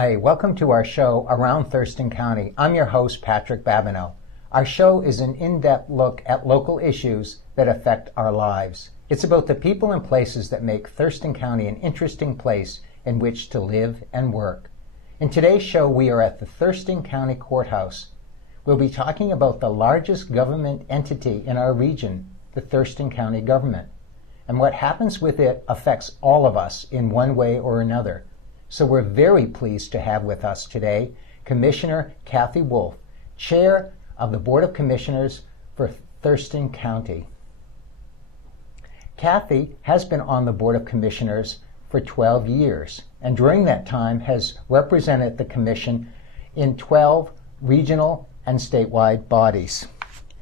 Hi, welcome to our show Around Thurston County. I'm your host, Patrick Babineau. Our show is an in-depth look at local issues that affect our lives. It's about the people and places that make Thurston County an interesting place in which to live and work. In today's show, we are at the Thurston County Courthouse. We'll be talking about the largest government entity in our region, the Thurston County government. And what happens with it affects all of us in one way or another. So we're very pleased to have with us today Commissioner Cathy Wolfe, Chair of the Board of Commissioners for Thurston County. Cathy has been on the Board of Commissioners for 12 years, and during that time has represented the Commission in 12 regional and statewide bodies.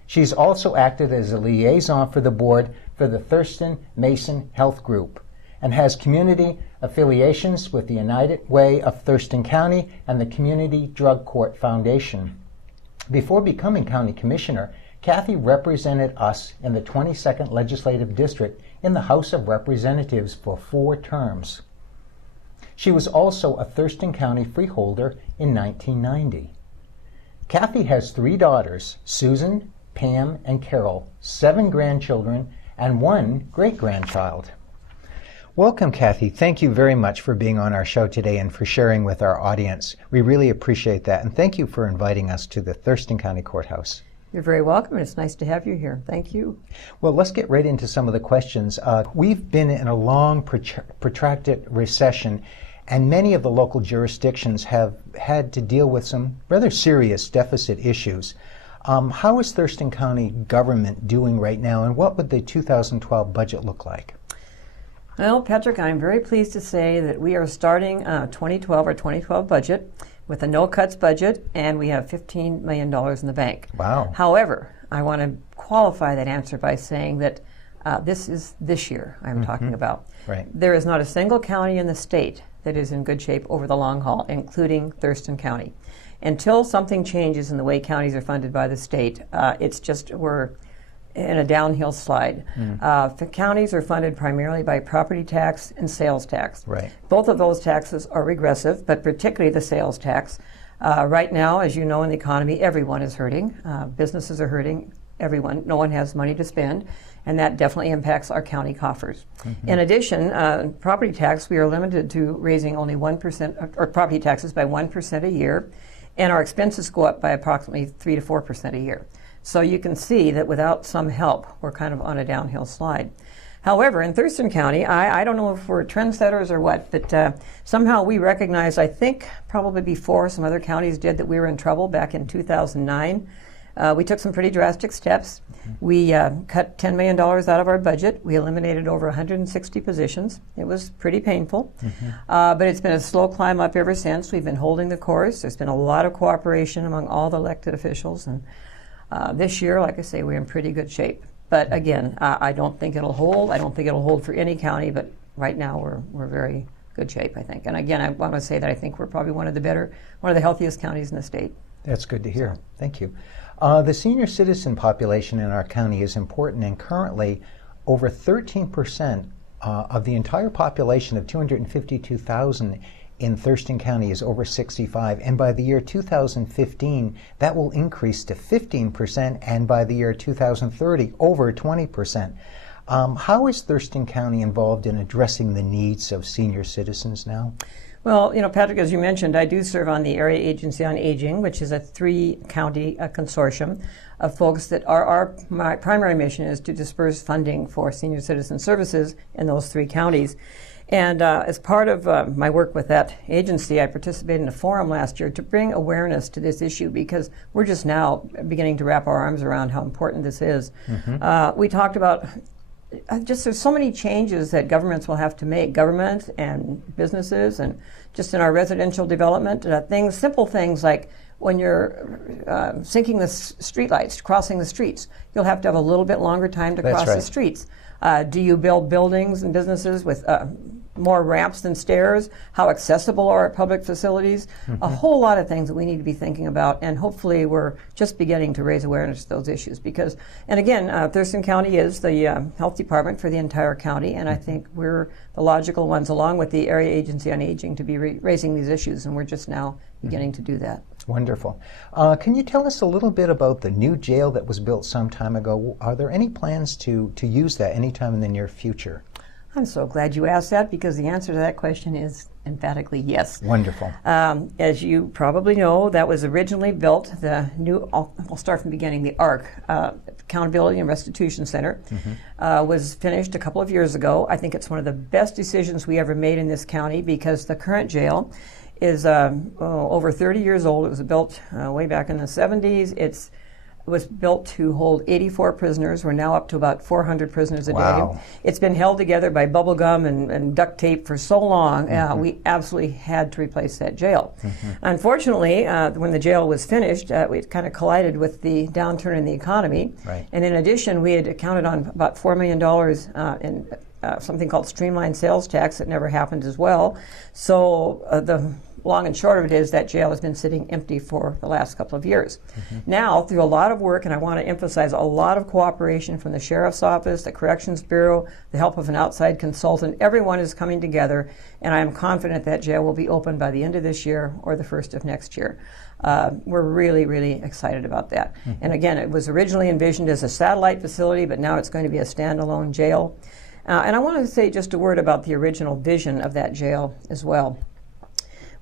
She's also acted as a liaison for the board for the Thurston Mason Health Group, and has community affiliations with the United Way of Thurston County and the Community Drug Court Foundation. Before becoming County Commissioner, Cathy represented us in the 22nd Legislative District in the House of Representatives for 4 terms. She was also a Thurston County freeholder in 1990. Cathy has 3 daughters, Susan, Pam, and Carol, 7 grandchildren, and 1 great-grandchild. Welcome, Cathy. Thank you very much for being on our show today and for sharing with our audience. We really appreciate that, and thank you for inviting us to the Thurston County Courthouse. You're very welcome, and it's nice to have you here. Thank you. Well, let's get right into some of the questions. We've been in a long, protracted recession, and many of the local jurisdictions have had to deal with some rather serious deficit issues. How is Thurston County government doing right now, and what would the 2012 budget look like? Well, Patrick, I'm very pleased to say that we are starting 2012 budget with a no-cuts budget, and we have $15 million in the bank. Wow. However, I want to qualify that answer by saying that this is this year I'm talking about. Right. There is not a single county in the state that is in good shape over the long haul, including Thurston County. Until something changes in the way counties are funded by the state, we're in a downhill slide. The counties are funded primarily by property tax and sales tax. Right. Both of those taxes are regressive, but particularly the sales tax. Right now, as you know, in the economy, everyone is hurting. Businesses are hurting. Everyone. No one has money to spend, and that definitely impacts our county coffers. In addition, property tax, we are limited to raising only 1%, or property taxes by 1% a year, and our expenses go up by approximately 3 to 4% a year. So you can see that without some help, we're kind of on a downhill slide. However, in Thurston County, I don't know if we're trendsetters or what, but somehow we recognize, I think probably before some other counties did, that we were in trouble back in 2009. We took some pretty drastic steps. We cut $10 million out of our budget. We eliminated over 160 positions. It was pretty painful, but it's been a slow climb up ever since. We've been holding the course. There's been a lot of cooperation among all the elected officials, and this year, like I say, we're in pretty good shape. But again, I don't think it'll hold. I don't think it'll hold for any county, but right now we're very good shape, I think. And again, I want to say that I think we're probably one of the healthiest counties in the state. That's good to hear. Thank you. The senior citizen population in our county is important, and currently over 13% of the entire population of 252,000 in Thurston County is over 65, and by the year 2015, that will increase to 15%, and by the year 2030, over 20%. How is Thurston County involved in addressing the needs of senior citizens now? Well, you know, Patrick, as you mentioned, I do serve on the Area Agency on Aging, which is a 3-county consortium of folks that my primary mission is to disperse funding for senior citizen services in those 3 counties. And as part of my work with that agency, I participated in a forum last year to bring awareness to this issue, because we're just now beginning to wrap our arms around how important this is. We talked about there's so many changes that governments will have to make, government and businesses, and just in our residential development, simple things like when you're sinking the streetlights, crossing the streets, you'll have to have a little bit longer time to cross the streets. Do you build buildings and businesses with more ramps than stairs, how accessible are our public facilities, a whole lot of things that we need to be thinking about, and hopefully we're just beginning to raise awareness of those issues. Because, and again, Thurston County is the health department for the entire county, and I think we're the logical ones, along with the Area Agency on Aging, to be raising these issues, and we're just now beginning to do that. Wonderful. Can you tell us a little bit about the new jail that was built some time ago? Are there any plans to use that anytime in the near future? I'm so glad you asked that, because the answer to that question is emphatically yes. Wonderful. As you probably know, that was originally built, the new, I'll start from the beginning, the ARC, Accountability and Restitution Center, was finished a couple of years ago. I think it's one of the best decisions we ever made in this county, because the current jail is over 30 years old. It was built way back in the 70s. It was built to hold 84 prisoners. We're now up to about 400 prisoners a day. It's been held together by bubble gum and duct tape for so long. We absolutely had to replace that jail. Unfortunately, when the jail was finished, it kind of collided with the downturn in the economy. And in addition, we had counted on about $4 million in something called streamlined sales tax that never happened as well. So the long and short of it is that jail has been sitting empty for the last couple of years. Now, through a lot of work, and I want to emphasize a lot of cooperation from the Sheriff's Office, the Corrections Bureau, the help of an outside consultant, everyone is coming together, and I am confident that jail will be open by the end of this year or the first of next year. We're really, really excited about that. And again, it was originally envisioned as a satellite facility, but now it's going to be a standalone jail. And I want to say just a word about the original vision of that jail as well.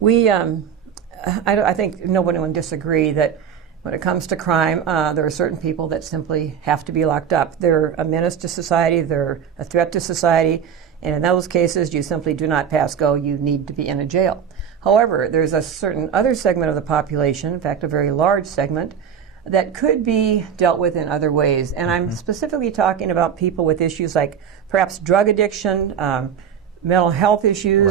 We, I think nobody would disagree that when it comes to crime, there are certain people that simply have to be locked up. They're a menace to society, they're a threat to society, and in those cases, you simply do not pass go, you need to be in a jail. However, there's a certain other segment of the population, in fact, a very large segment, that could be dealt with in other ways. And I'm specifically talking about people with issues like perhaps drug addiction, mental health issues,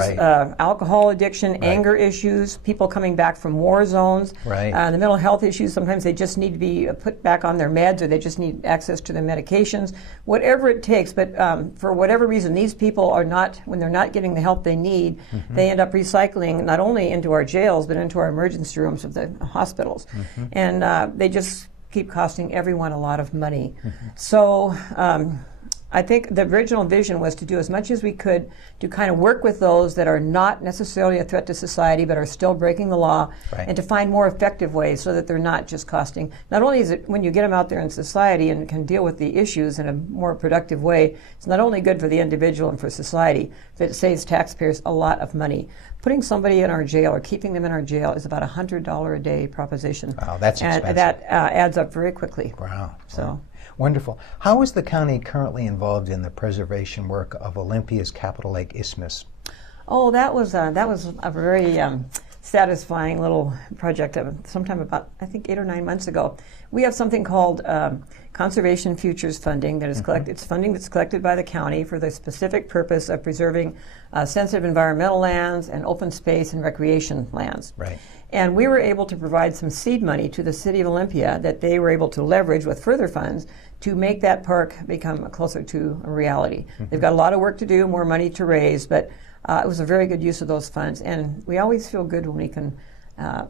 alcohol addiction, anger issues, people coming back from war zones. The mental health issues, sometimes they just need to be put back on their meds, or they just need access to their medications, whatever it takes. But for whatever reason, these people are not, when they're not getting the help they need, they end up recycling not only into our jails, but into our emergency rooms of the hospitals. And they just keep costing everyone a lot of money. So I think the original vision was to do as much as we could to kind of work with those that are not necessarily a threat to society but are still breaking the law, and to find more effective ways so that they're not just costing. Not only is it, when you get them out there in society and can deal with the issues in a more productive way, it's not only good for the individual and for society, but it saves taxpayers a lot of money. Putting somebody in our jail or keeping them in our jail is about a $100 a day proposition. Wow, that's expensive. And that adds up very quickly. Wow. So. Wonderful. How is the county currently involved in the preservation work of Olympia's Capitol Lake Isthmus? Oh, that was a very satisfying little project sometime about, I think, 8 or 9 months ago. We have something called Conservation Futures funding that is collected. It's funding that's collected by the county for the specific purpose of preserving sensitive environmental lands and open space and recreation lands. And we were able to provide some seed money to the City of Olympia that they were able to leverage with further funds to make that park become closer to a reality. They've got a lot of work to do, more money to raise, but it was a very good use of those funds. And we always feel good when we can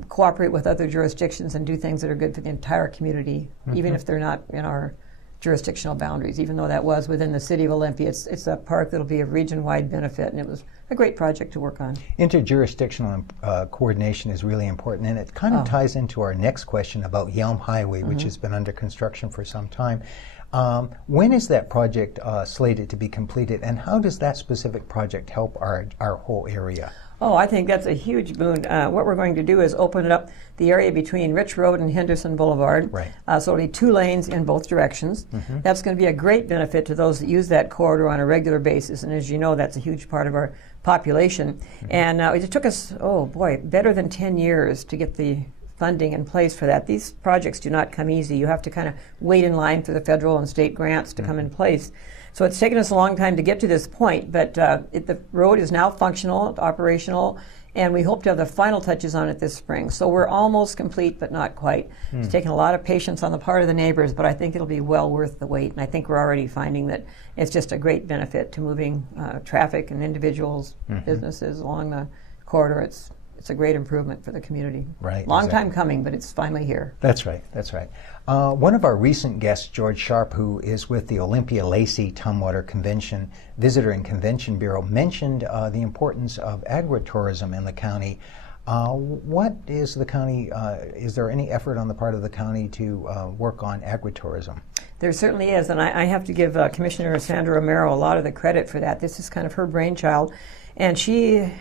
cooperate with other jurisdictions and do things that are good for the entire community, even if they're not in our jurisdictional boundaries. Even though that was within the City of Olympia, it's a park that'll be of region-wide benefit, and it was a great project to work on. Interjurisdictional coordination is really important, and it kind of ties into our next question about Yelm Highway, which has been under construction for some time. When is that project slated to be completed, and how does that specific project help our whole area? Oh, I think that's a huge boon. What we're going to do is open up the area between Rich Road and Henderson Boulevard. So it'll be 2 lanes in both directions. That's going to be a great benefit to those that use that corridor on a regular basis. And as you know, that's a huge part of our population. And it took us, oh boy, better than 10 years to get the funding in place for that. These projects do not come easy. You have to kind of wait in line for the federal and state grants to come in place. So it's taken us a long time to get to this point, but the road is now functional, operational, And we hope to have the final touches on it this spring. So we're almost complete, but not quite. It's taken a lot of patience on the part of the neighbors, but I think it'll be well worth the wait. And I think we're already finding that it's just a great benefit to moving traffic and individuals, businesses along the corridor. It's a great improvement for the community. Right. Long time coming, but it's finally here. That's right. That's right. One of our recent guests, George Sharp, who is with the Olympia Lacey Tumwater Convention Visitor and Convention Bureau, mentioned the importance of agritourism in the county. What is the county, is there any effort on the part of the county to work on agritourism? There certainly is, and I have to give Commissioner Sandra Romero a lot of the credit for that. This is kind of her brainchild. And she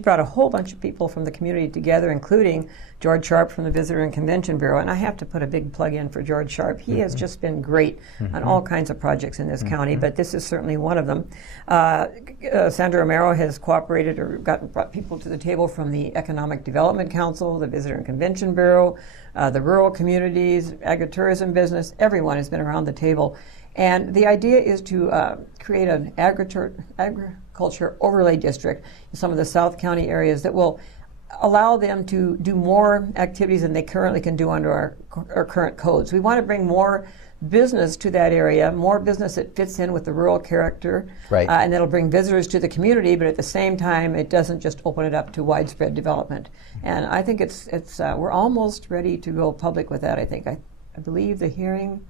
brought a whole bunch of people from the community together, including George Sharp from the Visitor and Convention Bureau. And I have to put a big plug in for George Sharp. He has just been great on all kinds of projects in this county, but this is certainly one of them. Sandra Romero has cooperated or brought people to the table from the Economic Development Council, the Visitor and Convention Bureau, the rural communities, agritourism business. Everyone has been around the table. And the idea is to create an agriculture overlay district in some of the South County areas that will allow them to do more activities than they currently can do under our current codes. We want to bring more business to that area, more business that fits in with the rural character, right. And that'll bring visitors to the community, but at the same time, it doesn't just open it up to widespread development. And I think we're almost ready to go public with that, I think. I believe the hearing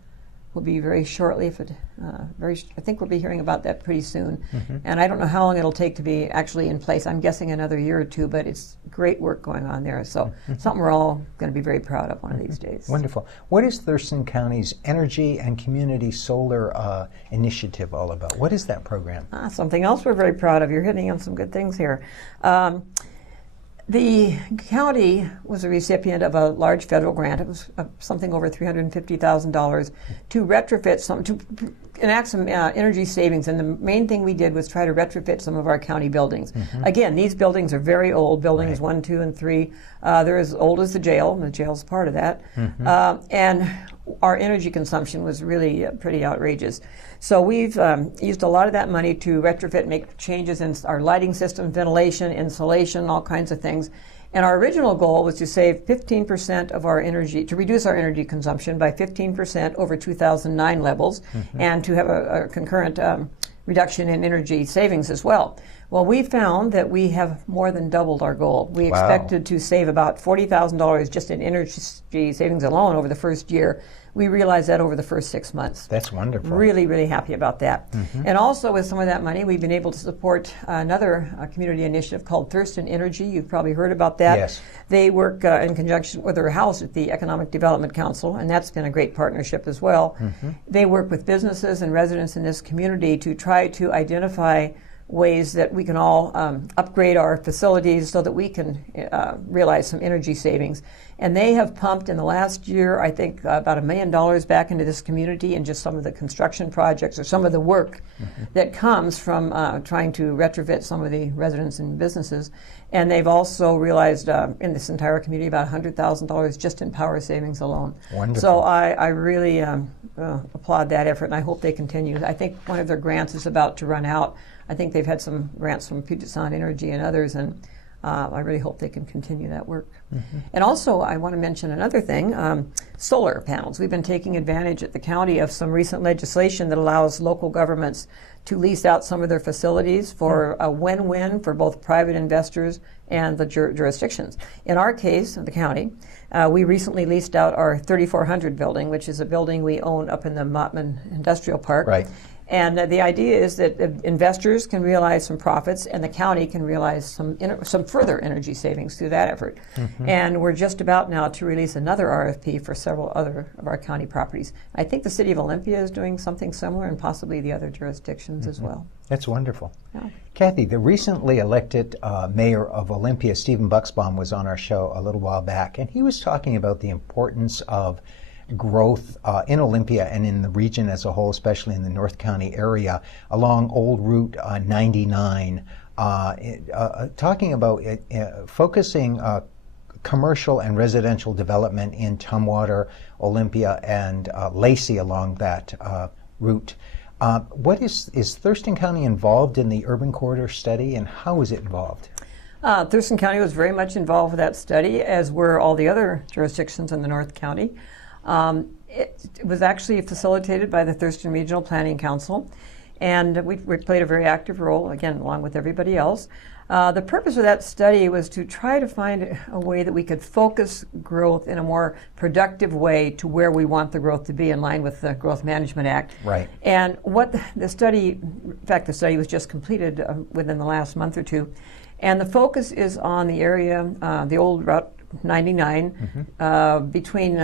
will be very shortly. I think we'll be hearing about that pretty soon. And I don't know how long it'll take to be actually in place. I'm guessing another year or two, but it's great work going on there. So something we're all going to be very proud of one of these days. Wonderful. What is Thurston County's Energy and Community Solar Initiative all about? What is that program? Something else we're very proud of. You're hitting on some good things here. The county was a recipient of a large federal grant. It was something over $350,000 to retrofit to enact some energy savings. And the main thing we did was try to retrofit some of our county buildings. Again, these buildings are very old, buildings 1, 2, and 3. They're as old as the jail, and the jail's part of that. And our energy consumption was really pretty outrageous. So we've used a lot of that money to retrofit, make changes in our lighting system, ventilation, insulation, all kinds of things. And our original goal was to save 15% of our energy, to reduce our energy consumption by 15% over 2009 levels, and to have a concurrent reduction in energy savings as well. Well, we found that we have more than doubled our goal. We expected to save about $40,000 just in energy savings alone over the first year. We realized that over the first 6 months. That's wonderful. Really, really happy about that. And also with some of that money, we've been able to support another community initiative called Thurston Energy. You've probably heard about that. Yes. They work in conjunction with their house at the Economic Development Council, and that's been a great partnership as well. They work with businesses and residents in this community to try to identify ways that we can all upgrade our facilities so that we can realize some energy savings. And they have pumped in the last year, I think, about $1 million back into this community in just some of the construction projects or some of the work that comes from trying to retrofit some of the residents and businesses. And they've also realized in this entire community about $100,000 just in power savings alone. Wonderful. So I really applaud that effort, and I hope they continue. I think one of their grants is about to run out. I think they've had some grants from Puget Sound Energy and others, and I really hope they can continue that work. And also, I want to mention another thing, solar panels. We've been taking advantage at the county of some recent legislation that allows local governments to lease out some of their facilities for a win-win for both private investors and the jurisdictions. In our case, the county, we recently leased out our 3400 building, which is a building we own up in the Mottman Industrial Park. Right. And the idea is that investors can realize some profits, and the county can realize some further energy savings through that effort. And we're just about now to release another RFP for several other of our county properties. I think the city of Olympia is doing something similar, and possibly the other jurisdictions as well. That's wonderful. Yeah. Kathy, the recently elected mayor of Olympia, Stephen Buxbaum, was on our show a little while back, and he was talking about the importance of growth in Olympia and in the region as a whole, especially in the North County area, along Old Route 99, talking about focusing commercial and residential development in Tumwater, Olympia, and Lacey along that route. What is Thurston County involved in the urban corridor study, and how is it involved? Thurston County was very much involved with that study, as were all the other jurisdictions in the North County. It was actually facilitated by the Thurston Regional Planning Council, and we played a very active role, again, along with everybody else. The purpose of that study was to try to find a way that we could focus growth in a more productive way to where we want the growth to be, in line with the Growth Management Act. Right. And what the study, in fact, the study was just completed within the last month or two, and the focus is on the area, the old Route 99, between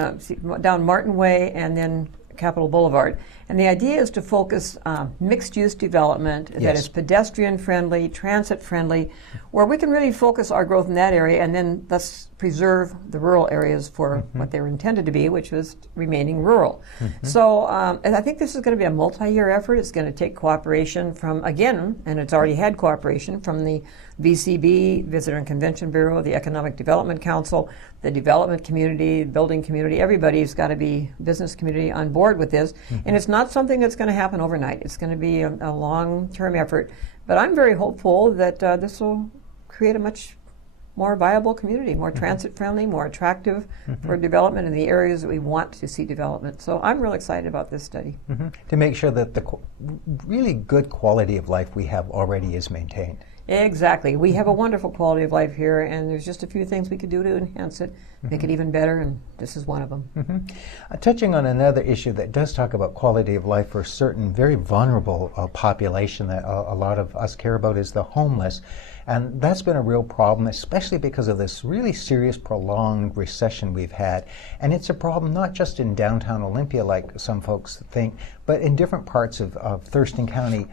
down Martin Way and then Capitol Boulevard. And the idea is to focus mixed-use development that is pedestrian-friendly, transit-friendly, where we can really focus our growth in that area and then thus preserve the rural areas for what they were intended to be, which was remaining rural. So and I think this is going to be a multi-year effort. It's going to take cooperation from, again, and it's already had cooperation from the VCB, Visitor and Convention Bureau, the Economic Development Council, the development community, building community. Everybody's got to be, business community, on board with this. And it's not something that's going to happen overnight. It's going to be a long-term effort. But I'm very hopeful that this will create a much more viable community, more transit-friendly, more attractive for development in the areas that we want to see development. So I'm really excited about this study. To make sure that the really good quality of life we have already is maintained. Exactly. We have a wonderful quality of life here, and there's just a few things we could do to enhance it, make it even better, and this is one of them. Touching on another issue that does talk about quality of life for a certain very vulnerable population that a lot of us care about is the homeless. And that's been a real problem, especially because of this really serious, prolonged recession we've had. And it's a problem not just in downtown Olympia, like some folks think, but in different parts of Thurston County.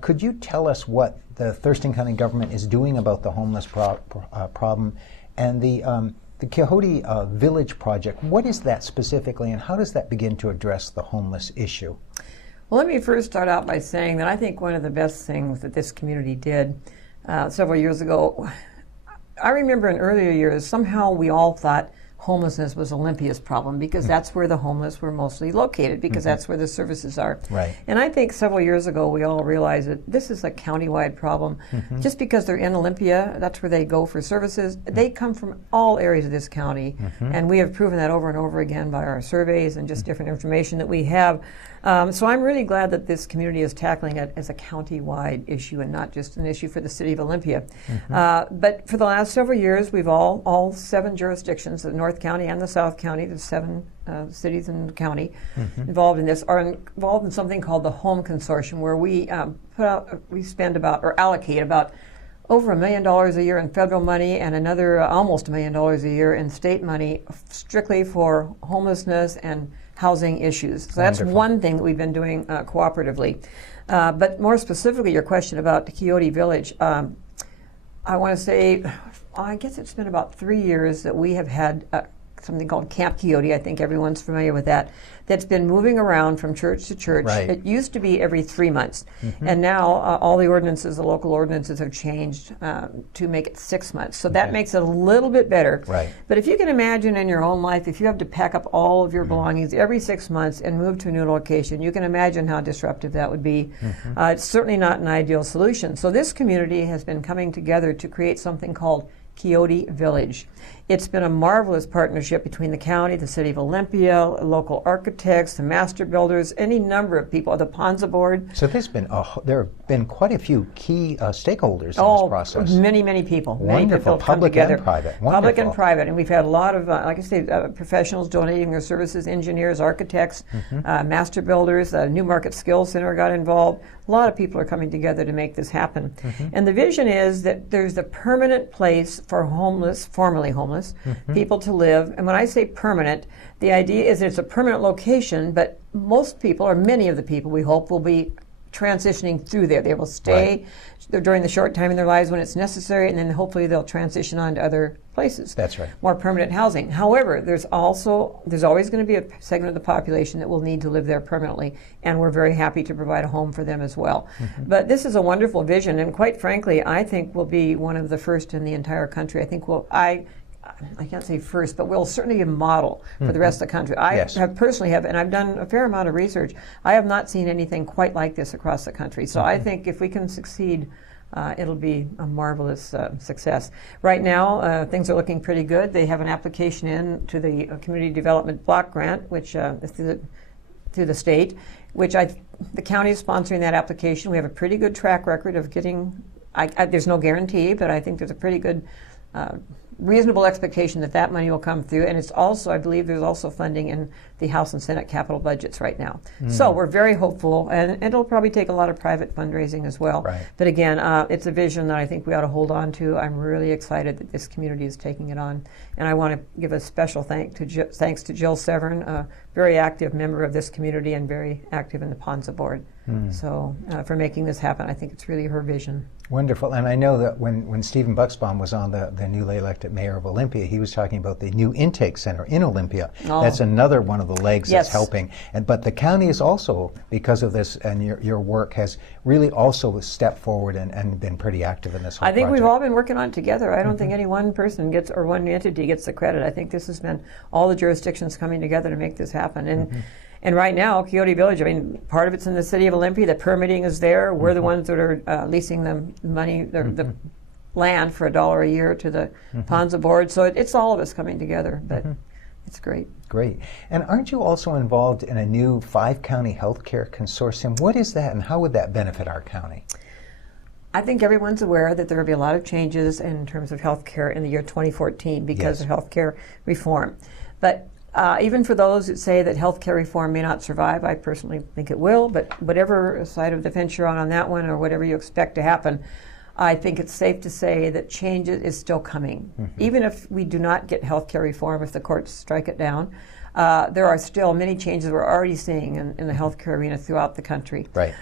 Could you tell us what the Thurston County government is doing about the homeless problem, and the Quixote Village project? What is that specifically, and how does that begin to address the homeless issue? Well, let me first start out by saying that I think one of the best things that this community did several years ago, I remember in earlier years, somehow we all thought homelessness was Olympia's problem because that's where the homeless were mostly located, because that's where the services are. Right. And I think several years ago we all realized that this is a countywide problem. Just because they're in Olympia, that's where they go for services. They come from all areas of this county, and we have proven that over and over again by our surveys and just different information that we have. So I'm really glad that this community is tackling it as a county-wide issue and not just an issue for the city of Olympia. But for the last several years, we've all 7 jurisdictions, the North County and the South County, the 7 cities in the county involved in this, are involved in something called the Home Consortium, where we spend about, or allocate about, over $1 million a year in federal money and another almost $1 million a year in state money strictly for homelessness and housing issues. So that's one thing that we've been doing cooperatively. But more specifically, your question about the Quixote Village, I want to say, I guess it's been about 3 years that we have had something called Camp Quixote. I think everyone's familiar with that. That's been moving around from church to church. Right. It used to be every 3 months. And now all the ordinances, the local ordinances have changed to make it 6 months. So that makes it a little bit better. Right. But if you can imagine in your own life, if you have to pack up all of your belongings every 6 months and move to a new location, you can imagine how disruptive that would be. It's certainly not an ideal solution. So this community has been coming together to create something called Quixote Village. It's been a marvelous partnership between the county, the city of Olympia, local architects, the master builders, any number of people, the Ponza board. So there have been quite a few key stakeholders in this process. Many, many people. Wonderful. Many people Public come together. and private. Wonderful. Public and private. And we've had a lot of, like I say, professionals donating their services, engineers, architects, master builders, Newmarket Skills Center got involved. A lot of people are coming together to make this happen. And the vision is that there's a permanent place for formerly homeless people to live. And when I say permanent, the idea is that it's a permanent location, but most people, or many of the people, we hope, will be transitioning through there. They will stay during the short time in their lives when it's necessary, and then hopefully they'll transition on to other places. That's right. More permanent housing. However, there's always going to be a segment of the population that will need to live there permanently, and we're very happy to provide a home for them as well. But this is a wonderful vision, and quite frankly, I think we'll be one of the first in the entire country. I think I can't say first, but we'll certainly be a model for the rest of the country. I personally have, and I've done a fair amount of research, I have not seen anything quite like this across the country. So I think if we can succeed it'll be a marvelous success. Right now, things are looking pretty good. They have an application in to the Community Development Block Grant, which is through the state, which the county is sponsoring that application. We have a pretty good track record of getting, there's no guarantee, but I think there's a pretty good reasonable expectation that that money will come through. And it's also, I believe there's also funding in the House and Senate capital budgets right now. So we're very hopeful, and it'll probably take a lot of private fundraising as well. Right. But again, it's a vision that I think we ought to hold on to. I'm really excited that this community is taking it on. And I want to give a special thanks to Jill Severn, a very active member of this community and very active in the Ponza board. So for making this happen, I think it's really her vision. Wonderful. And I know that when Stephen Buxbaum was on the newly elected mayor of Olympia, he was talking about the new intake center in Olympia. Oh. That's another one of the legs Yes. that's helping. But the county is also, because of this and your work, has really also stepped forward and been pretty active in this whole I think project. we've all been working on it together. I don't think any one person gets, or one entity gets the credit. I think this has been all the jurisdictions coming together to make this happen. And right now, Coyote Village, I mean, part of it's in the city of Olympia. The permitting is there. We're the ones that are leasing the money, the land for $1 a year to the Ponza board. So it's all of us coming together, but it's great. Great. And aren't you also involved in a new 5-county healthcare consortium? What is that, and how would that benefit our county? I think everyone's aware that there will be a lot of changes in terms of healthcare in the year 2014 because of healthcare reform. But even for those that say that healthcare reform may not survive, I personally think it will, but whatever side of the fence you're on that one, or whatever you expect to happen, I think it's safe to say that change is still coming. Even if we do not get healthcare reform, if the courts strike it down, there are still many changes we're already seeing in the healthcare arena throughout the country. Right.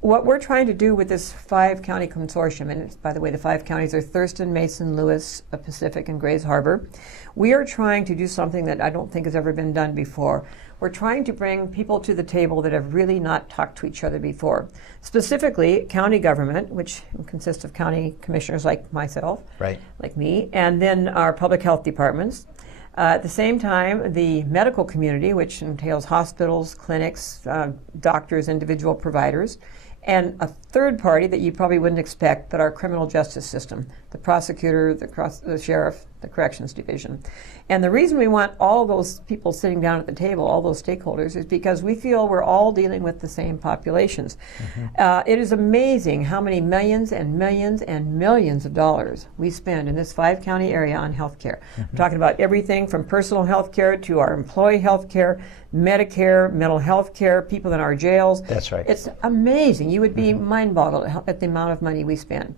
What we're trying to do with this 5-county consortium, and by the way, the 5 counties are Thurston, Mason, Lewis, Pacific, and Grays Harbor. We are trying to do something that I don't think has ever been done before. We're trying to bring people to the table that have really not talked to each other before. Specifically, county government, which consists of county commissioners like myself, like me, and then our public health departments. At the same time, the medical community, which entails hospitals, clinics, doctors, individual providers, and a third party that you probably wouldn't expect, but our criminal justice system, the prosecutor, the sheriff, the corrections division. And the reason we want all those people sitting down at the table, all those stakeholders, is because we feel we're all dealing with the same populations. It is amazing how many millions and millions and millions of dollars we spend in this 5-county area on health care. I'm talking about everything from personal health care to our employee health care, Medicare, mental health care, people in our jails. That's right. It's amazing. You would be mind-boggled at the amount of money we spend.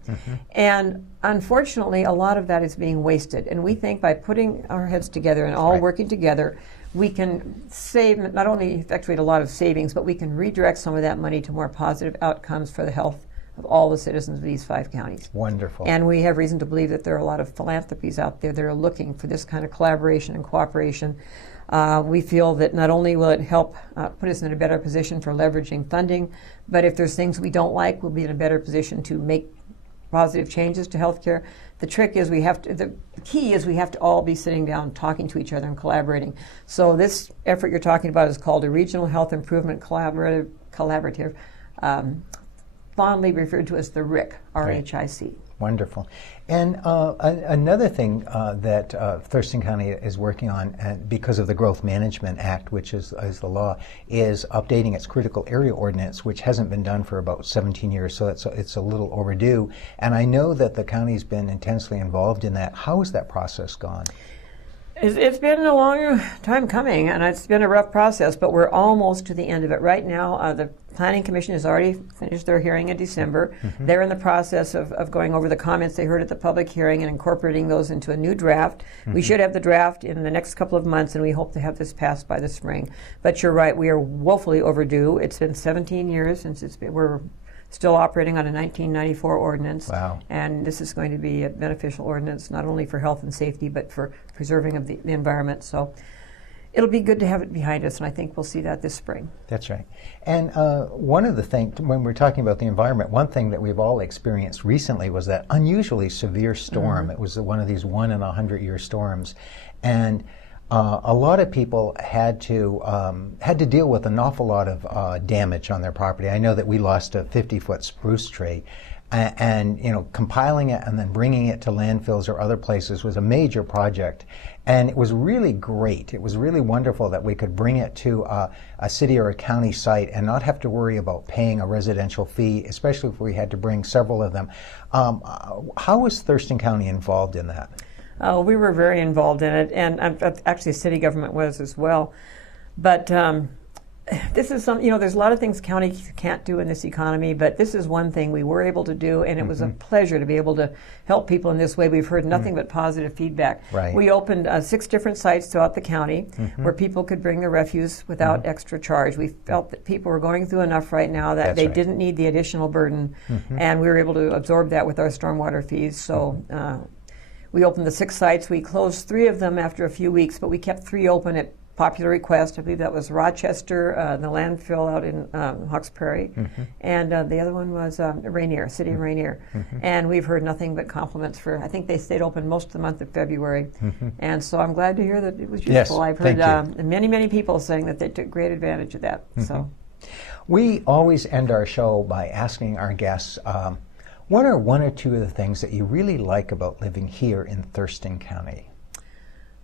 And unfortunately, a lot of that is being wasted. And we think by putting our heads together and all working together, we can save, not only effectuate a lot of savings, but we can redirect some of that money to more positive outcomes for the health of all the citizens of these 5 counties. Wonderful. And we have reason to believe that there are a lot of philanthropies out there that are looking for this kind of collaboration and cooperation. We feel that not only will it help put us in a better position for leveraging funding, but if there's things we don't like, we'll be in a better position to make positive changes to healthcare. The trick is the key is we have to all be sitting down, talking to each other and collaborating. So this effort you're talking about is called a Regional Health Improvement Collaborative, fondly referred to as the RIC, R-H-I-C. Wonderful. And another thing that Thurston County is working on, because of the Growth Management Act, which is the law, is updating its critical area ordinance, which hasn't been done for about 17 years, so it's a little overdue. And I know that the county's been intensely involved in that. How has that process gone? It's been a long time coming, and it's been a rough process, but we're almost to the end of it. Right now, the Planning Commission has already finished their hearing in December. They're in the process of going over the comments they heard at the public hearing and incorporating those into a new draft. We should have the draft in the next couple of months, and we hope to have this passed by the spring. But you're right, we are woefully overdue. It's been 17 years since we're still operating on a 1994 ordinance. Wow. And this is going to be a beneficial ordinance, not only for health and safety, but for preserving of the environment. So it'll be good to have it behind us, and I think we'll see that this spring. That's right. And one of the things, when we're talking about the environment, one thing that we've all experienced recently was that unusually severe storm. It was one of these 1-in-100-year storms. And a lot of people had to deal with an awful lot of damage on their property. I know that we lost a 50-foot spruce tree, and compiling it and then bringing it to landfills or other places was a major project. And it was really great. It was really wonderful that we could bring it to a city or a county site and not have to worry about paying a residential fee, especially if we had to bring several of them. How was Thurston County involved in that? We were very involved in it, and actually city government was as well. But this is there's a lot of things counties can't do in this economy, but this is one thing we were able to do, and it was a pleasure to be able to help people in this way. We've heard nothing but positive feedback. Right. We opened 6 different sites throughout the county where people could bring their refuse without extra charge. We felt that people were going through enough right now that they didn't need the additional burden, and we were able to absorb that with our stormwater fees. So we opened the 6 sites. We closed 3 of them after a few weeks, but we kept 3 open at popular request. I believe that was Rochester, the landfill out in Hawks Prairie, and the other one was Rainier, City of Rainier. And we've heard nothing but compliments for, I think they stayed open most of the month of February. And so I'm glad to hear that it was useful. Yes, I've heard many people saying that they took great advantage of that. So we always end our show by asking our guests, what are 1 or 2 of the things that you really like about living here in Thurston County?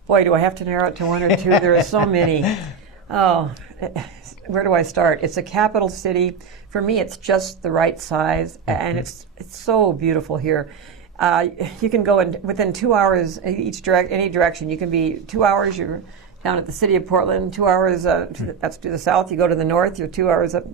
Boy, do I have to narrow it to 1 or 2. There are so many. Oh, where do I start? It's a capital city. For me, it's just the right size, and it's so beautiful here. You can go within 2 hours any direction. You can be 2 hours, you're down at the city of Portland, 2 hours, that's to the south. You go to the north, you're 2 hours up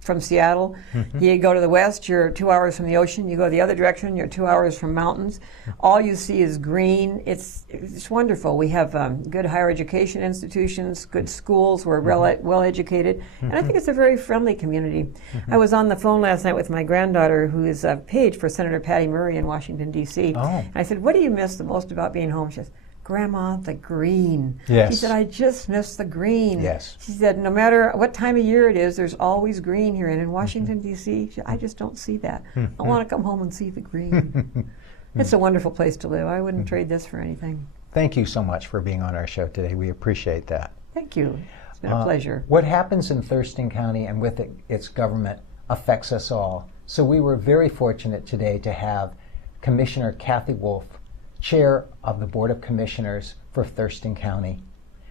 from Seattle. You go to the west, you're 2 hours from the ocean. You go the other direction, you're 2 hours from mountains. All you see is green. It's wonderful. We have good higher education institutions, good schools. We're well educated, and I think it's a very friendly community. I was on the phone last night with my granddaughter, who is a page for Senator Patty Murray in Washington, D.C. And I said, "What do you miss the most about being home?" She says, "Grandma, the green." Yes. She said, "I just miss the green." Yes. She said, "No matter what time of year it is, there's always green here." And in Washington, D.C., I just don't see that. I want to come home and see the green. It's a wonderful place to live. I wouldn't trade this for anything. Thank you so much for being on our show today. We appreciate that. Thank you. It's been a pleasure. What happens in Thurston County and with its government affects us all. So we were very fortunate today to have Commissioner Cathy Wolfe, Chair of the Board of Commissioners for Thurston County.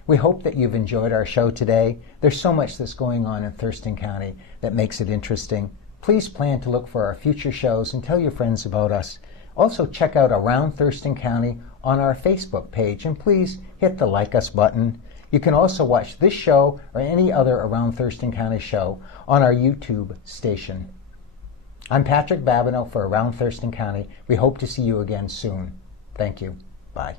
We hope that you've enjoyed our show today. There's so much that's going on in Thurston County that makes it interesting. Please plan to look for our future shows and tell your friends about us. Also check out Around Thurston County on our Facebook page, and please hit the like us button. You can also watch this show or any other Around Thurston County show on our YouTube station. I'm Patrick Babineau for Around Thurston County. We hope to see you again soon. Thank you. Bye.